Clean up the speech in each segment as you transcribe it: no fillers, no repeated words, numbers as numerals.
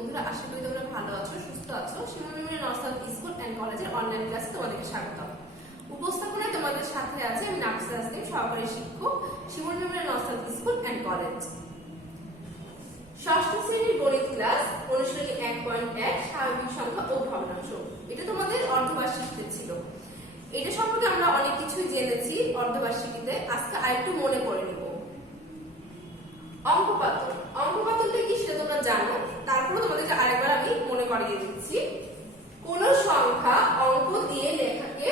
বন্ধুরা, আশা করি তোমরা ভালো আছো, সুস্থ আছো। Shimul memorial north south school and কলেজের অনলাইন ক্লাসে তোমাদেরকে স্বাগত। উপস্থাপনায় তোমাদের সাথে আছে আমি নাফিসা আসলিম, সহকারী শিক্ষক, Shimul memorial north south school and college. ষষ্ঠ শ্রেণীর গণিত ক্লাস, অনুশীলনী 1.1 স্বাভাবিক সংখ্যা ও ভগ্নাংশ। এটা তোমাদের অর্ধবার্ষিকীতে ছিল। এটা সম্পর্কে আমরা অনেক কিছুই জেনেছি অর্ধবার্ষিকীতে। আজকে আরেকটু মনে করে নিব। অঙ্কপাতন, অঙ্কপাতনটা কি সেটা তোমরা জানো, তারপরে তোমাদেরকে আরেকবার আমি মনে করিয়ে দিচ্ছি। কোন সংখ্যা অঙ্ক দিয়ে লেখাকে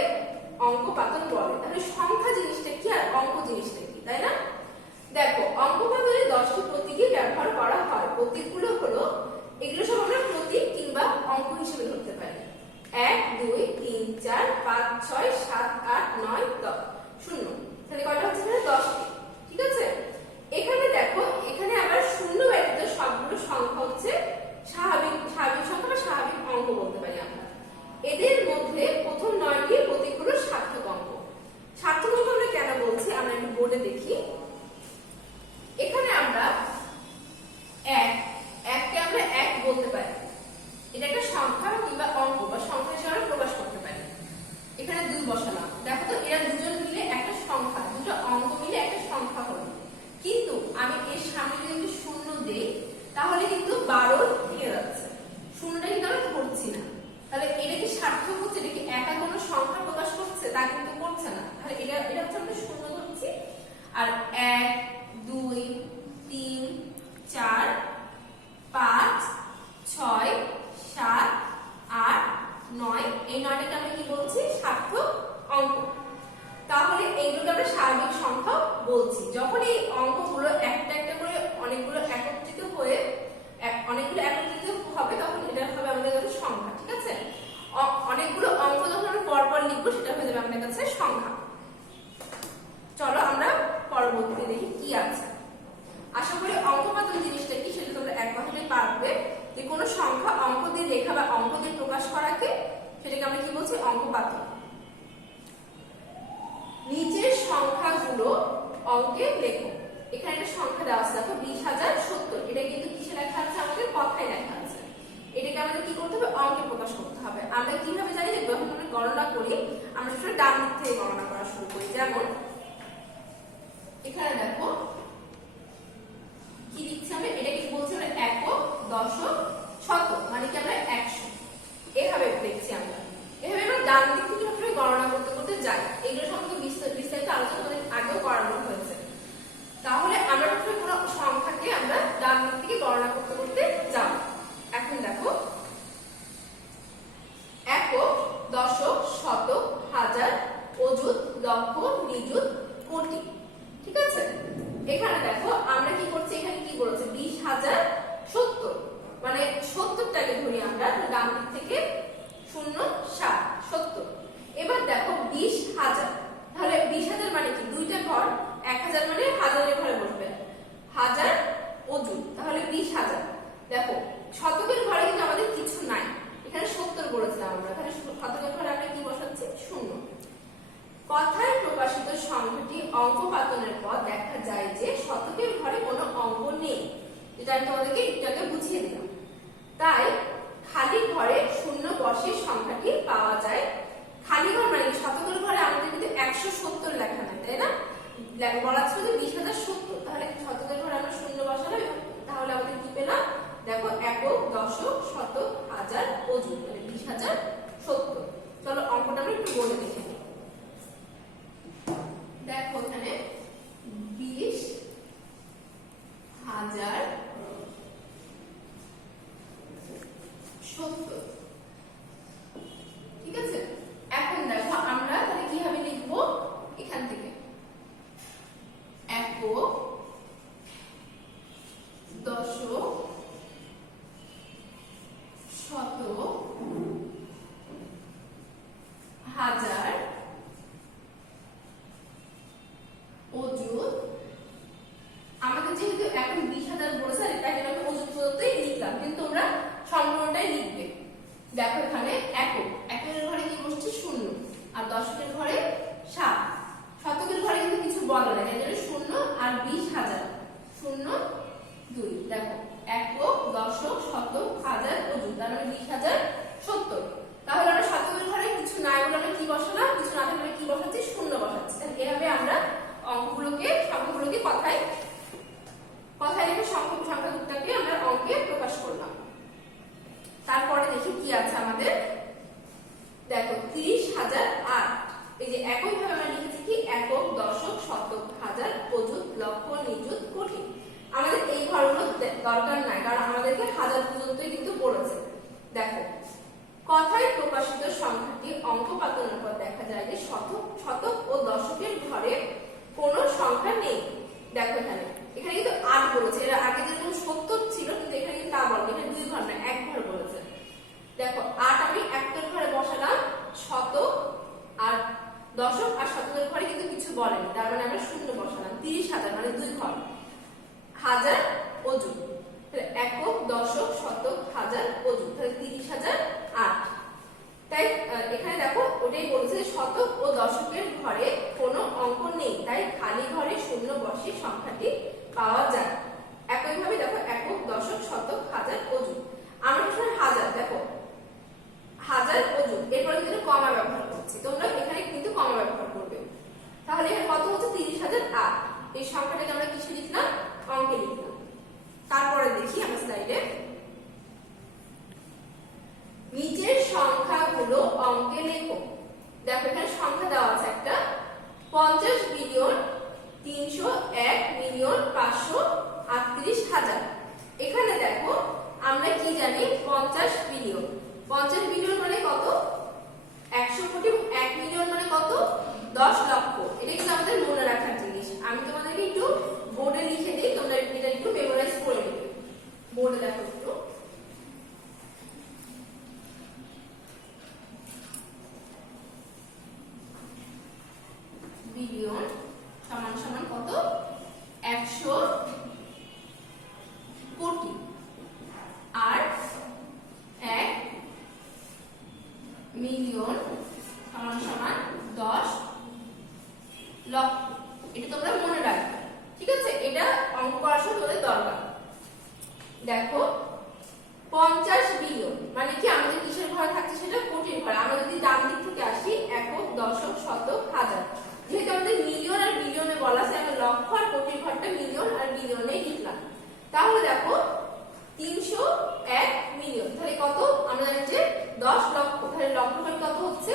অঙ্কপাতন বলে। তাহলে সংখ্যা জিনিসটা কি আর অঙ্ক জিনিসটা কি, তাই না? দেখো, অঙ্কপাতনে 10টি প্রতীকই ব্যবহার করা হয়। প্রতীকগুলো হলো, এগুলো সব আমরা প্রতীক কিংবা অঙ্ক হিসেবে ধরতে পারি। 1 2 3 4 5 6 7 8 9 10 0। তাহলে কয়টা হচ্ছে? 10টি। ঠিক আছে। এখানে দেখো, এখানে আবার শূন্য ব্যতীত সবগুলো সংখ্যা হচ্ছে স্বাভাবিক সংখ্যা বা স্বাভাবিক অঙ্ক বলতে পারি আমরা। এদের মধ্যে প্রথম 9টি প্রতীক হলো সার্থক অঙ্ক। সার্থক অঙ্ক আমরা কেন বলছি আমরা একটু বোর্ডে দেখি। এখানে আমরা 1কে আমরা 1 বলতে পারি। এটা একটা সংখ্যা কিংবা অঙ্ক বা সংখ্যা হিসেবে প্রকাশ করতে পারি। এখানে 2 বসালাম। দেখো তো, এরা দুজন মিলে একটা সংখ্যা, দুটো অঙ্ক মিলে একটা সংখ্যা হলো। কিন্তু আমি এর সামনে যদি শূন্য দেই তাহলে কিন্তু 12 ভেঙে যাচ্ছে। শূন্যটা কিন্তু আমরা ধরছি না। তাহলে এটা কি সার্থক হচ্ছে? এটা কি একা কোনো সংখ্যা প্রকাশ করছে? তা কিন্তু করছে না। তাহলে এটা হচ্ছে আমরা শূন্য ধরছি। আর 1 2 3 4 5 6 7 8 9, এই 9টাকে আমরা কি বলছি? সার্থক অঙ্ক। তাহলে এইগুলোকে আমরা স্বাভাবিক সংখ্যা বলছি। যখন এই অঙ্কগুলো একটা একটা করে অনেকগুলো একত্রিত হবে তখন এটা হবে আমাদের কাছে সংখ্যা। ঠিক আছে। অনেকগুলো অঙ্ক যখন আমরা পরপর লিখবো সেটা হয়ে যাবে আমাদের কাছে সংখ্যা। চলো আমরা পরবর্তীতে দেখি কি আছে। আশা করি অঙ্কপাতন জিনিসটা কি সেটা তোমরা এক কথায় পারবে। যে কোনো সংখ্যা অঙ্ক দিয়ে লেখা বা অঙ্ক দিয়ে প্রকাশ করাকে সেটাকে আমরা কি বলছি? অঙ্কপাতন। নিচের সংখ্যাগুলো অঙ্কে লেখো। এখানে একটা সংখ্যা দেওয়া আছে, দেখো 20,070। এটা কিন্তু কিসে লেখা আছে? আমাদের কথায় লেখা আছে। এটাকে আমাদের কি করতে হবে? অঙ্কে প্রকাশ করতে হবে। আমরা কিভাবে জানি? যে যখন আমরা গণনা করি আমরা সেটা ডান দিক থেকে গণনা করা শুরু করি। যেমন এখানে দেখো কি লিখছি আমি, এটা কি বলছি আমরা? একক, দশক, শতক, মানে কি আমরা 100 এভাবে লিখছি আমরা। এভাবে আমরা ডান দিক থেকে গণনা করতে করতে যাই। এগুলো সম্পর্কে বিস্তারিত আলোচনা আমাদের আগেও করানো হয়েছে। তাহলে আমরা প্রথমে কোনো সংখ্যাকে আমরা ডান দিক থেকে গণনা করতে করতে যাব। এখন দেখো, একক, দশক, শতক, হাজার, অযুত, লক্ষ, নিযুত, কোটি। ঠিক আছে। এখানে দেখো আমরা কি করছি, এখানে কি বলেছে? 20,070, মানে 70টাকে ধরি আমরা ডান দিক থেকে 0 7 70। এবার দেখো 20,000, তাহলে 20,000 মানে কি? দুইটা ঘর, 1,000 মানে হাজারের ঘরে বসবে, হাজার অযুত, তাহলে 20,000। দেখো শতকের ঘরে কিন্তু আমাদের কিছু নাই, এখানে 70 বলেছিলাম আমরা, এখানে শতকের ঘরে আমরা কি বসাচ্ছি? 0। কথায় প্রকাশিত সংখ্যাটি অঙ্কপাতনের পর দেখা যায় যে শতকের ঘরে কোনো অঙ্ক নেই, যেটা আমি তোমাদেরকে একটু আগে বুঝিয়ে দিলাম। তাই খালি ঘরে শূন্য বসে সংখ্যাটি পাওয়া যায়। খালি ঘর মানে শতকের ঘরে আমাদের কিন্তু 170 লেখা নাই, তাই না? বলা ছিল যে 20,070, তাহলে শতকের ঘরে আমরা শূন্য বসালাম, তাহলে আমাদের কি পেলাম? দেখো একক, দশক, শতক, হাজার, অযুত, মানে 20,070। চলো অঙ্কটা আমরা একটু বলে দেখি। দেখো এখানে 20,070। ঠিক আছে। এখন দেখো আমরা তাহলে কিভাবে লিখবো? এখান থেকে একক, দশক, শতক, হাজার, অযুত। আমাদের যেহেতু এখন 20,000 বলেছে, এটাকে আমি অযুত পদ্ধতিতেই লিখলাম, কিন্তু তোমরা সম্পূর্ণটাই লিখবে। দেখো এখানে একের ঘরে কি বসছে? 0, আর দশকের ঘরে 7, শতকের ঘরে কিন্তু কিছু বলা নেই, তাই জন্য 0 আর 20,000 0 2। দেখো একক, দশক, শতক, হাজার, দরকার নাই, কারণ আমাদেরকে হাজার পর্যন্তই কিন্তু বলেছে। দেখো কথায় প্রকাশিত সংখ্যাটি অঙ্ক পাতানোর পর দেখা যায় যে শতক ও দশকের ঘরে কোনো সংখ্যা নেই। দেখো এখানে কিন্তু 8 বলেছে, এর আগে যেরকম 70 ছিল, কিন্তু এখানে কিন্তু তা বলেনি, এখানে 2 ঘর না 1 ঘর বলেছে। দেখো 8 আমি একের ঘরে বসালাম, শতক আর দশক আর শতকের ঘরে কিন্তু কিছু বলেনি, তার মানে আমরা শূন্য বসালাম। 30,000 মানে 2 ঘর, হাজার অযুত, তাহলে একক দশক শতক হাজার অযুত, তাহলে 30,008। তাই এখানে দেখো ওটাই বলছে শতক ও দশকের ঘরে কোনো অঙ্ক নেই, তাই খালি ঘরে শূন্য বসে সংখ্যাটি পাওয়া যায়। একইভাবে দেখো একক দশক শতক হাজার অযুত, আমরা এখানে হাজার, দেখো হাজার অযুত, এরপরে কিন্তু কমা ব্যবহার করছি, তোমরা এখানে কিন্তু কমা ব্যবহার করবে। তাহলে এখানে কত হচ্ছে 30,008, এই সংখ্যাটাকে আমরা কিসে লিখলাম, অঙ্কে লিখলাম। তারপরে দেখি আমরা স্লাইডে, নিচের সংখ্যাগুলো অঙ্কে লেখো। দেখো এখানে সংখ্যা দেওয়া আছে একটা, 50,301,538,000। এখানে দেখো আমরা কি জানি, 50 বিলিয়ন, 50 বিলিয়ন মানে কত, 100 কোটি, 1 মিলিয়ন মানে কত, 10 লক্ষ। এটা কিন্তু আমাদের মনে রাখার জিনিস, আমি তোমাদেরকে একটু বোর্ডে লিখে দিই, তোমরা এটা একটু মেমোরাইজ করে নেবে। বোর্ডে দেখো একটু, বিলিয়ন সমান সমান কত, 100 কোটি, আর 1 মিলিয়ন সমান সমান 10 লক্ষ। এটা তোমরা মনে রাখবে, ঠিক আছে? এটা অঙ্ক করার সময় তোমাদের দরকার। দেখো 50 বিলিয়ন মানে কি, আমাদের কিসের ঘরে থাকছে, সেটা কোটির ঘরে। আমরা যদি ডান দিক থেকে আসি, একক দশক শতক হাজার, যেহেতু আমাদের মিলিয়ন আর বিলিয়নে বলা আছে, আমরা লক্ষ আর কোটির ঘরটা মিলিয়ন আর বিলিয়নে লিখলাম। তাহলে দেখো 301 মিলিয়ন, তাহলে কত, আমরা জানি যে 10 লক্ষ, তাহলে লক্ষ ঘরে কত হচ্ছে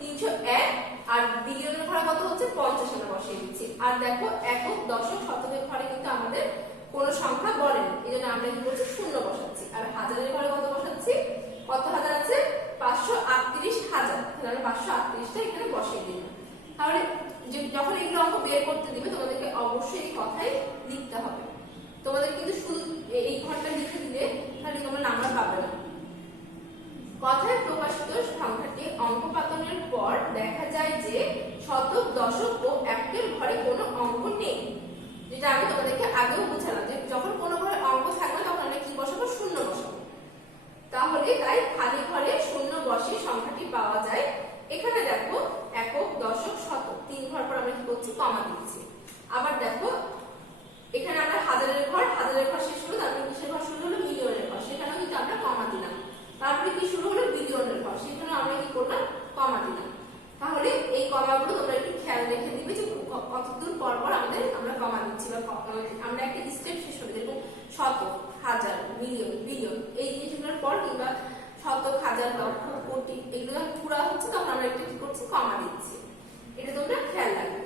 301, আর বিলিয়নের ঘরে কত হচ্ছে 50, আমরা বসিয়ে দিচ্ছি। আর দেখো একক দশক শতকের ঘরে কিন্তু আমাদের কোনো সংখ্যা বলেনি, এই জন্য আমরা কি করছি, শূন্য বসাচ্ছি। আর হাজারের ঘরে কত বসাচ্ছি, কত হাজার আছে, 538,000, তাহলে আমরা 538টা এখানে বসিয়ে দিলাম। তাহলে যখন এগুলো অঙ্ক বের করতে দিবে, তোমাদেরকে অবশ্যই এই কথাই লিখতে হবে। তোমাদের কিন্তু শুধু এই ঘরটা লিখে দিলে তাহলে তোমরা নাম্বার পাবে না। কথায় প্রকাশিত সংখ্যাটি অঙ্ক পাতনের পর দেখা যায় যে শতক দশক ও একের ঘরে কোনো অঙ্ক নেই, যেটা আমি তোমাদেরকে আগেও বুঝালাম যে যখন কোনো ঘরে অঙ্ক থাকবে তখন আমরা কি বসাবো, শূন্য বসাবো। তাহলে তাই খালি ঘরে শূন্য বসে সংখ্যাটি পাওয়া যায়। এখানে দেখো একক দশক শতক 3 ঘর পর আমরা কি করছি, কমা দিচ্ছি। আবার দেখো এখানে আমরা হাজারের ঘর শেষ হলো, তারপরে কিসের ঘর শুরু হলো, মিলিয়নের ঘর, সেখানেও কিন্তু আমরা কমা দিলাম। তারপরে কি শুরু হলো, বিলিয়নের ঘর, সেখানে আমরা কি করলাম, কমা দিলাম। তাহলে এই কমাগুলো তোমরা একটু খেয়াল রেখে দিবে যে কতদূর পর পর আমরা কমা দিচ্ছি, বা আমরা একটা স্টেপ শেষ হবে, যেরকম শতক, হাজার, মিলিয়ন, বিলিয়ন, এই জিনিসগুলোর পর, কিংবা শতক, হাজার, লক্ষ, কোটি, এগুলো পুরা হচ্ছে তখন আমরা একটু কি করছি, কমা দিচ্ছি। এটা তোমরা খেয়াল রাখবে।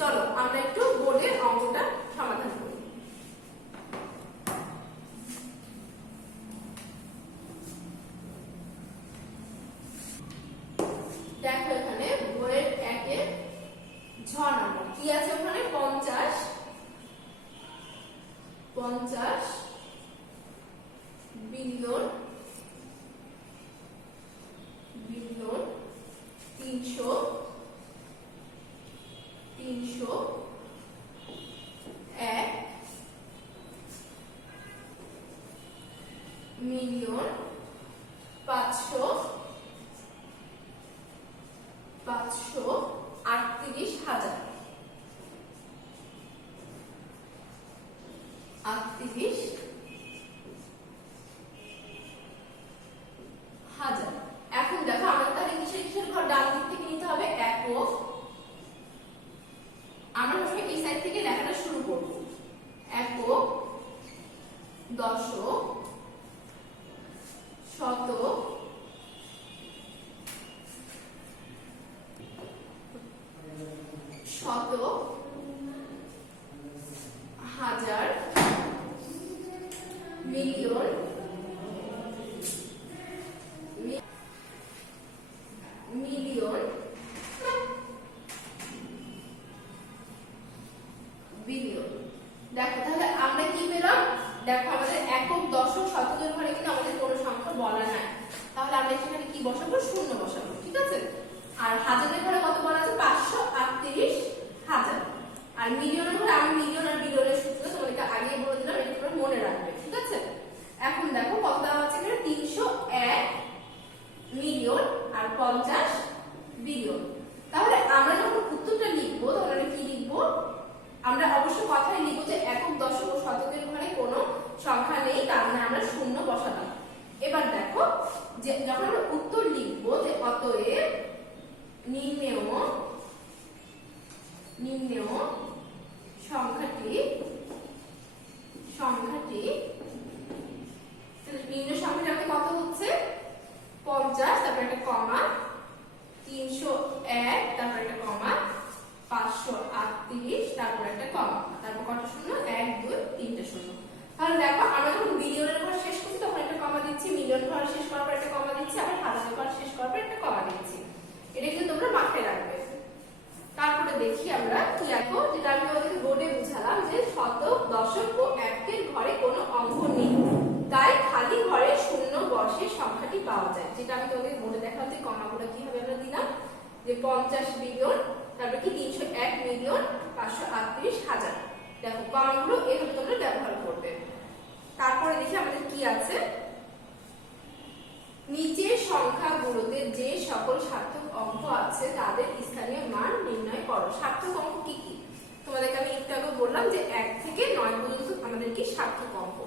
চলো আমরা একটু বোর্ডে অঙ্কটা সমাধান করি। দেখো এখানে বইয়ের 1-এর 6 নম্বর কি আছে, ওখানে 50 বিলিয়ন 300 1 মিলিয়ন 538,000। এখন দেখো আমাদের তাহলে কিসের ঘর, ডান দিক থেকে নিতে হবে, একক, আমরা সবসময় এই সাইড থেকে লেখাটা শুরু করব, একক দশক শতক হাজার মিলিয়ন, মিলিয়ন, বিলিয়ন। দেখো তাহলে আমরা কি পেলাম? দেখো আমাদের একক, দশক, শতকের ঘরে কিন্তু আমাদের কোনো সংখ্যা বলা নাই, তাহলে আমরা এখানে কি বসাবো? শূন্য বসাবো, ঠিক আছে। আর হাজারের ঘরে কত বলা আছে? 538,000। আর মিলিয়নের ঘরে আমি মিলিয়ন আর বিলিয়নের সূত্র তোমাদেরকে আগে বলে দিলাম, এটা তোমরা মনে রাখবে, ঠিক আছে। এখন দেখো কত দেওয়া আছে এখানে? 301 মিলিয়ন আর 50 বিলিয়ন। তাহলে আমরা যখন উত্তরটা লিখবো তখন আমরা কি লিখবো? আমরা অবশ্যই কথায় লিখবো যে একক, দশক ও শতকের ঘরে কোনো সংখ্যা নেই, তার মানে আমরা শূন্য বসালাম। এবার দেখো যে যখন আমরা উত্তর লিখবো যে অতএব নিম্নেয় সংখ্যাটি নিম্ন সংখ্যাটি কত হচ্ছে? 50, তারপর একটা কমা, 301, তারপর একটা কমা, 538, তারপর একটা কমা, তারপর কত শূন্য? 1 2 3টে শূন্য। তাহলে দেখো আমরা যখন বিলিয়নের ঘর শেষ করছি তখন একটা কমা দিচ্ছি, মিলিয়ন ঘর শেষ করার পর একটা কমা দিচ্ছি, আবার হাজারের ঘর শেষ করার পর একটা কমা দিচ্ছি। এটা কিন্তু তোমরা মাথায় রাখবে। তারপরে দেখি আমরা কি লিখবো, যেটা আমি তোমাদেরকে বোর্ডে বুঝালাম যে শতক, দশক ও একের ঘরে কোনো অঙ্ক নেই, তাই খালি ঘরে শূন্য বসে সংখ্যাটি পাওয়া যায়। যেটা আমি তোমাদের বোর্ডে দেখালাম যে কমাগুলো কিভাবে আমরা দিলাম, যে 50 বিলিয়ন, তারপর কি 301 মিলিয়ন 538,000। দেখো কমাগুলো এভাবে তোমরা ব্যবহার করবে। তারপরে দেখি আমাদের কি আছে, নিচের সংখ্যাগুলোতে যে সকল সার্থক অঙ্ক আছে তাদের স্থানীয় মান নির্ণয় করো। সার্থক অঙ্ক কি কি? তোমাদেরকে আমি একটু আগে বললাম যে 1 থেকে 9 পর্যন্ত আমাদের কি সার্থক অঙ্ক।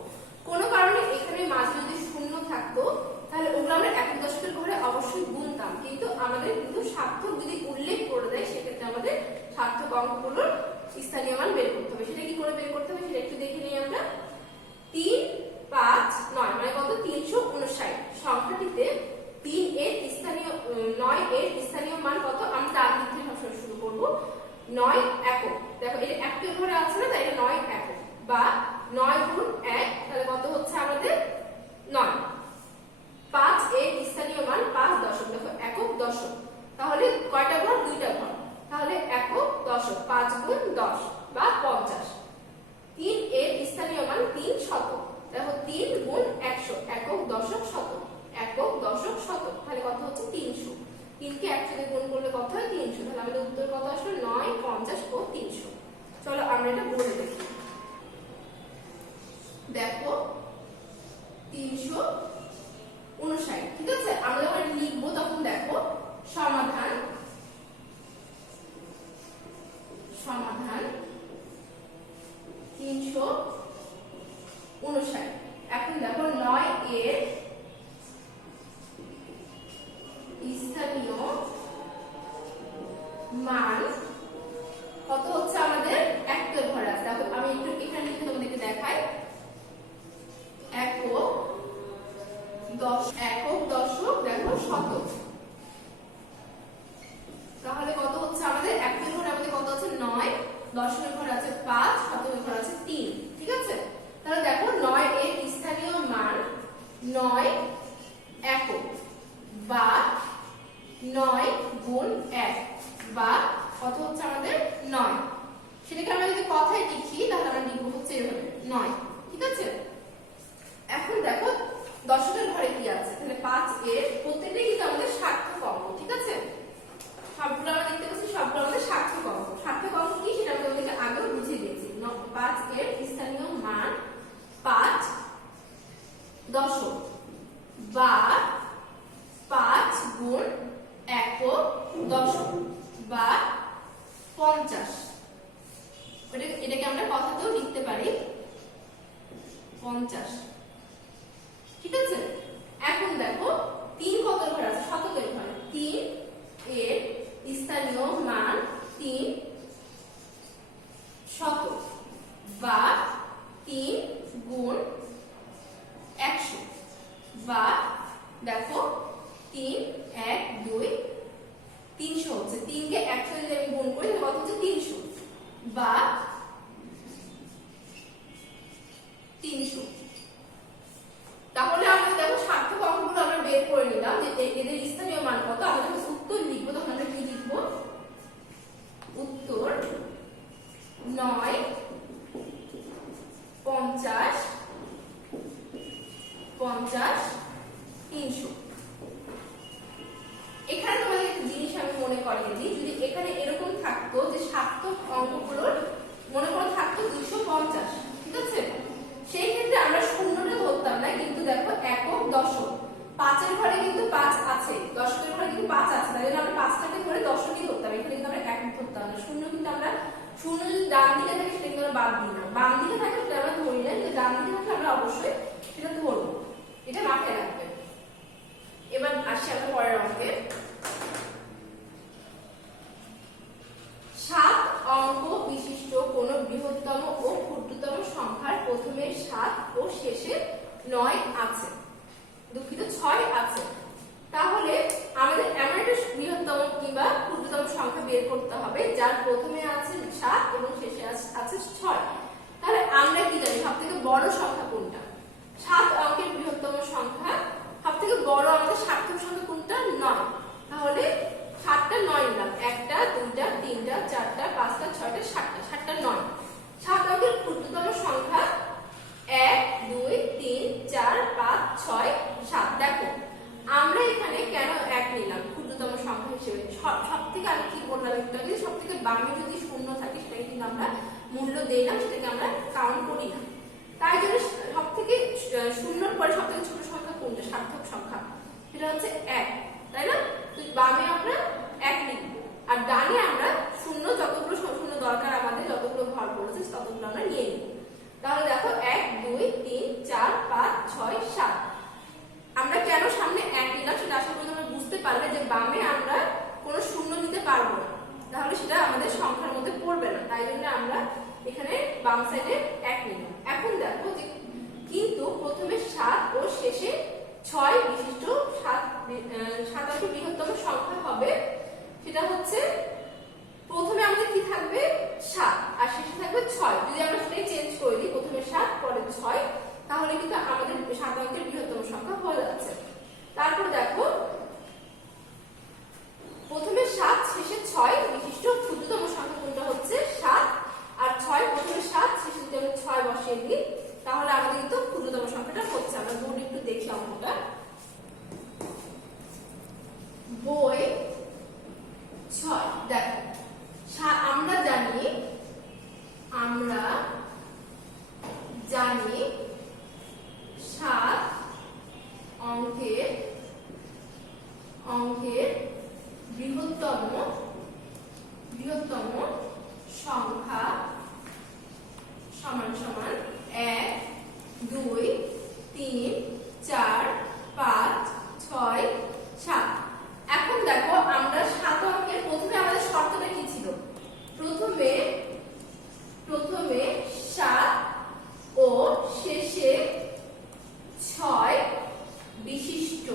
কোনো কারণে এখানে মাঝে যদি শূন্য থাকতো তাহলে ওগুলো আমরা একক, দশকের ঘরে অবশ্যই গুনতাম, কিন্তু আমাদের কিন্তু সার্থক যদি উল্লেখ করে দেয় সেক্ষেত্রে আমাদের সার্থক অঙ্কগুলোর স্থানীয় মান বের করতে হবে। সেটা কি করে বের করতে হবে সেটা একটু দেখে নিই আমরা। 3 5 9 মানে কত? 359। সংখ্যাটিতে 3 এর স্থানীয় 9 এর স্থানীয় মান কত? আমরা ডান দিক থেকে সবসময় শুরু করব। 9 একক। দেখো এটা একের ঘরে আছে না, তাই এটা 9 একক, বা 9 গুণ 1 তাহলে কত হচ্ছে আমাদের? 9। 5 এর স্থানীয় মান 5 দশক। দেখো একক, দশক, তাহলে কয়টা ঘর? 2টা ঘর, তাহলে একক, দশক, 5 গুণ 10 বা 50। 3 এর স্থানীয় মান 3 শতক। দেখো 3 গুণ 100, একক, দশক, শতক, একক, দশক, শতক, তাহলে কত হচ্ছে? 300। 3 কে 100 দিয়ে গুণ করলে কত হয়? 300। তাহলে আমাদের উত্তর কত আসলো? 9, 50 ও 300। চলো আমরা এটা বলে দেখি। দেখো 359, ঠিক আছে। আমরা যখন লিখবো তখন দেখো সমাধান 359। এখন দেখো 9 এর স্থানীয় মান কত হচ্ছে আমাদের? একের ঘরে আছে। আমি একটু এখানে লিখে তোমাদেরকে দেখাই। একক, দশক, দেখো শতক, তাহলে কত হচ্ছে আমাদের? একের ঘরে আমাদের কত আছে? 9, দশকের ঘরে আছে 5, শতকের ঘরে আছে 3, ঠিক আছে। তাহলে দেখো 9 এর স্থানীয় মান 9 একক, বা 9 গুণ 1, বা কত হচ্ছে আমাদের? 9। সেটাকে আমরা যদি কথায় লিখি তাহলে আমরা লিখবো হচ্ছে এভাবে 9, ঠিক আছে। এখন দেখো দশকের ঘরে কি আছে, তাহলে 5 এর প্রত্যেকটাই কিন্তু আমাদের সার্থক অঙ্ক, ঠিক আছে। সবগুলো আমরা দেখতে পাচ্ছি, সবগুলো আমাদের সার্থক অঙ্ক। সার্থক অঙ্ক কি সেটা আমি তোমাদেরকে আগেও বুঝিয়ে দিয়েছি। 5 এর স্থানীয় মান 5 দশক, বা 5 গুণ একক, দশক, বা 50। এটাকে আমরা কথাতেও লিখতে পারি 50, ঠিক আছে। এখন দেখো 3 কত ঘর আছে? শতকের ঘরে। 3 এর স্থানীয় মান 3 শতক, বা 3 গুণ 100, বা দেখো 3 1 2 300 হচ্ছে। 3 কে 100 যদি আমি গুণ করি তাহলে কত হচ্ছে? 300, বা 300, 50, 300। এখানে তোমাদের একটা জিনিস আমি মনে করিয়ে দিই, যদি এখানে এরকম থাকতো যে সার্থক অঙ্কগুলোর মনে করো থাকতো 250, ঠিক আছে, সেই ক্ষেত্রে আমরা শূন্যটা ধরতাম না, কিন্তু দেখো একক দশক, পাঁচের ঘরে কিন্তু 5 আছে, দশকের ঘরে কিন্তু 5 আছে, তাই জন্য আমরা 5টাকে ধরে দশকই ধরতাম, এখানে কিন্তু আমরা একক ধরতাম না। শূন্য কিন্তু আমরা, শূন্য যদি ডান দিকে থাকে সেটা কিন্তু আমরা বাদ দিই না, বাম দিকে থাকে সেটা আমরা ধরি না, কিন্তু ডান দিকে থাকলে আমরা অবশ্যই সেটা ধরবো, এটা মাথায় রাখবে। এবার আসি আমরা পরের অঙ্কে। 7 অঙ্ক বিশিষ্ট কোন বৃহত্তম ও ক্ষুদ্রতম সংখ্যার প্রথমে 7 ও শেষে 9 আছে, দুঃখিত 6 আছে। তাহলে আমাদের এমন একটা বৃহত্তম কিংবা ক্ষুদ্রতম সংখ্যা বের করতে হবে যার প্রথমে আছে 7 এবং শেষে আছে 6। তাহলে আমরা কি জানি সবথেকে বড় সংখ্যা কোনটা? 7 অঙ্কের বৃহত্তম সংখ্যা সবথেকে বড় আমাদের সার্থক সংখ্যা কোনটা? 9। তাহলে 7টা 9 নিলাম, 1টা 2টা 3টা 4টা 5টা 6টা 7টা, 7টা 9। 7 অঙ্কের ক্ষুদ্রতম সংখ্যা 1 2 3 4 5 6 7। দেখো আমরা এখানে কেন 1 নিলাম ক্ষুদ্রতম সংখ্যা হিসেবে? সবথেকে আমি কি বললাম একটু আগে, সবথেকে বামে যদি শূন্য থাকে সেটাকে কিন্তু আমরা মূল্য দেই না, সেটাকে আমরা কাউন্ট করি না। তাই জন্য সবথেকে শূন্যর পরে সবথেকে ছোট সংখ্যা কোনটা সার্থক সংখ্যা? সেটা হচ্ছে 1, তাই না? তো বামে আমরা 1 লিখব, আর ডানে আমরা শূন্য, যতগুলো শূন্য দরকার আমাদের, যতগুলো ঘর পড়েছে ততগুলো আমরা নিয়ে নিব। তাহলে দেখো 1 2 3 4 5 6 7। আমরা কেন সামনে 1 নিলাম সেটা আশা করি তোমরা বুঝতে পারবে যে বামে আমরা কোনো শূন্য নিতে পারবো না, তাহলে সেটা আমাদের সংখ্যার মধ্যে পড়বে না, তাই জন্য আমরা এখানে বাম সাইডে 1 নিলাম। এখন দেখো যে কিন্তু প্রথমে 7 ও শেষে 6 বিশিষ্ট 7 অঙ্কের বৃহত্তম সংখ্যা হবে, সেটা হচ্ছে প্রথমে আমাদের কি থাকবে 7 আর শেষে থাকবে 6। যদি আমরা সেটাই চেঞ্জ করে দিই, প্রথমে 7 পরে 6, তাহলে কিন্তু আমাদের 7 অঙ্কের বৃহত্তম সংখ্যা হয়ে যাচ্ছে। তারপর দেখো প্রথমে 7 শেষে 6 বিশিষ্ট ক্ষুদ্রতম সংখ্যা কোনটা হচ্ছে 7, আর 6 প্রথমে 7 শেষে যদি আমরা 6 বসিয়ে দিই তাহলে আমাদের কিন্তু ক্ষুদ্রতম সংখ্যাটা হচ্ছে। আমরা বোর্ডে একটু দেখি অঙ্কটা। বই 6, দেখো আমরা জানি 7 অঙ্কের বৃহত্তম সংখ্যা সমান সমান 1 2 3 4 5 6 7। এখন দেখো আমরা 7 অঙ্কের প্রথমে আমাদের শর্তটা কি ছিল? প্রথমে 7 ও শেষে 6 বিশিষ্ট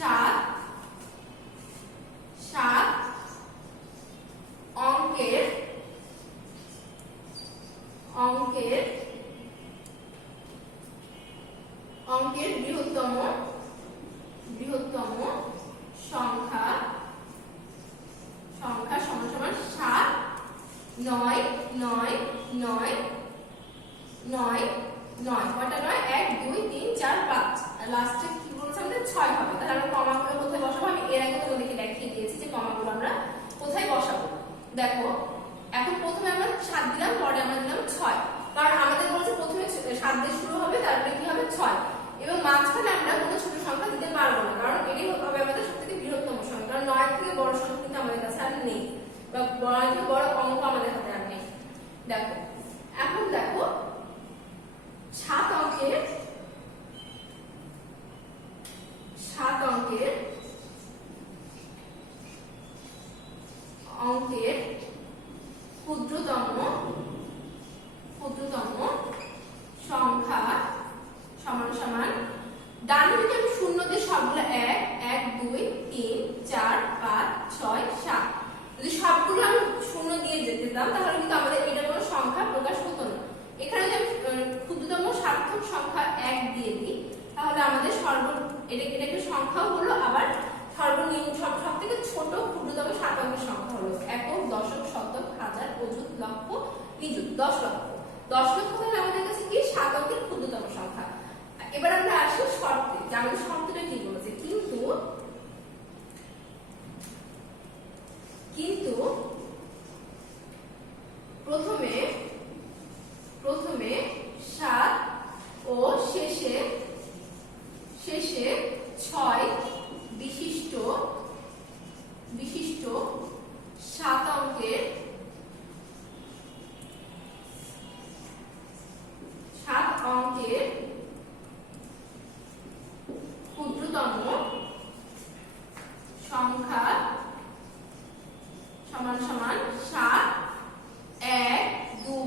7 অঙ্কের বৃহত্তম সংখ্যা সমান সমান 7 9 9 9 9 9। কয়টা 9? 1 2 3 4 5, আর লাস্টে কি বলছে আমাদের 6 হবে। তাহলে আমরা কমাগুলো কোথায় বসাবো? আমি এর আগে তোমাদেরকে দেখিয়ে দিয়েছি যে কমাগুলো আমরা কোথায় বসাবো। দেখো এখন প্রথমে আমরা 7 দিলাম, পরে আমরা দিলাম 6, কারণ আমাদের বলছে প্রথমে 7 দিয়ে শুরু হবে, তারপরে কি হবে 6, এবং মাঝখানে আমরা কোনো ছোট সংখ্যা দিতে পারবো না, কারণ এটাই হবে আমাদের সবথেকে বৃহত্তম সংখ্যা, কারণ 9 থেকে বড় সংখ্যা কিন্তু আমাদের কাছে আর নেই, বা 9 থেকে বড় অঙ্ক আমাদের হাতে আর নেই। দেখো এখন দেখো 7 অঙ্কের ক্ষুদ্রতম সংখ্যা সমান সমান, ডানে যদি আমি শূন্য দিয়ে সবগুলো 1 1 2 3 4 5 6 7, যদি সবগুলো আমি শূন্য দিয়ে যেতাম তাহলে কিন্তু আমাদের এটা কোনো সংখ্যা প্রকাশ হতো না। এখানে যদি ক্ষুদ্রতম সার্থক সংখ্যা 1 দিয়ে দিই তাহলে আমাদের এটা একটা সংখ্যাও হলো, আবার সর্বনিম্ন সবথেকে ছোট ক্ষুদ্রতম 7 অঙ্কের সংখ্যা হলো একক, দশক, শতক, হাজার, অযুত, লক্ষ, নিযুত। 10 লক্ষ তাহলে আমাদের কাছে এবার আমরা আসি শর্তে, যে আমাদের শর্তটা কি বলেছে, কিন্তু প্রথমে 7 ও শেষে 6 বিশিষ্ট 7 অঙ্কের ক্ষুদ্রতম সংখ্যা সমান সমান 7, 1, 2,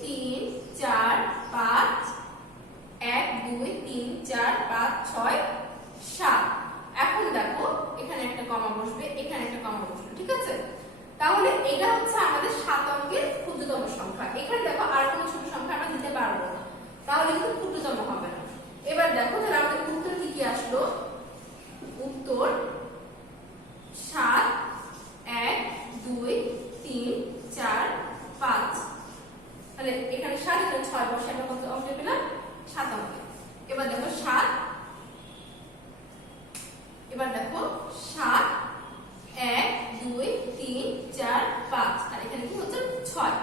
3, 4, 5, 1, 2, 3, 4, 5, 6, 7। এখন দেখো এখানে একটা কমা বসবে, এখানে একটা কমা বসবে, ঠিক আছে? তাহলে এটা হচ্ছে আমাদের 7 অঙ্কের ক্ষুদ্রতম সংখ্যা। এখানে দেখো আর কোনো ছোট সংখ্যা আমরা দিতে পারবো না, তাহলে কিন্তু ক্ষুদ্রতম হবে না। এবার দেখো তাহলে আমাদের উত্তর কি আসলো, উত্তর 7, 1, 2, 3, 4, 5। তাহলে এখানে 7 এখানে 6 বসে আমরা কত অঙ্কে পেলাম, 7 অঙ্কে। এবার দেখো 7, 1, 2, 3, 4, 5 আর এখানে কি হচ্ছে 6,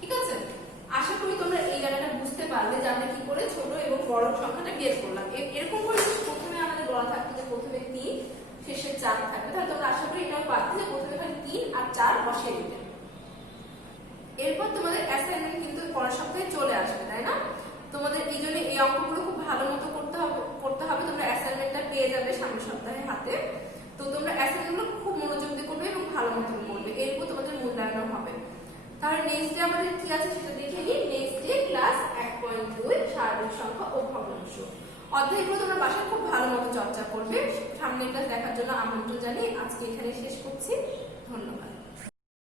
ঠিক আছে? আশা করি তোমরা এই জায়গাটা বুঝতে পারবে যে আমরা কি করে ছোট এবং বড় সংখ্যাটা বের করলাম। এরকম করে প্রথমে আমাদের বলা থাকতো যে প্রথমে 3 শেষে 4 থাকবে, তাহলে তোমরা আশা করি এটাও পারবে যে প্রথমে এখানে 3 আর 4 বসিয়ে দিবে। এরপর তোমাদের অ্যাসাইনমেন্ট কিন্তু পরের সপ্তাহে চলে আসবে, তাই না? তোমাদের এই জন্য এই অঙ্কগুলো খুব ভালো মতো করতে হবে। তোমরা অ্যাসাইনমেন্টটা পেয়ে যাবে সামনের সপ্তাহে হাতে। তো তোমরা অ্যাসাইনমেন্টগুলো খুব মনোযোগ দিয়ে করবে এবং ভালো মতো করবে, এরপর তোমাদের মূল্যায়ন হবে। তাহলে নেক্সট ডে আমাদের কি আছে সেটা দেখে নিই। নেক্সট ডে ক্লাস 1.2 স্বাভাবিক সংখ্যা ও ভগ্নাংশ অধ্যায়গুলো তোমরা বাসায় খুব ভালো মতো চর্চা করবে। সামনের ক্লাস দেখার জন্য আমন্ত্রণ জানিয়ে আজকে এখানে শেষ করছি। ধন্যবাদ।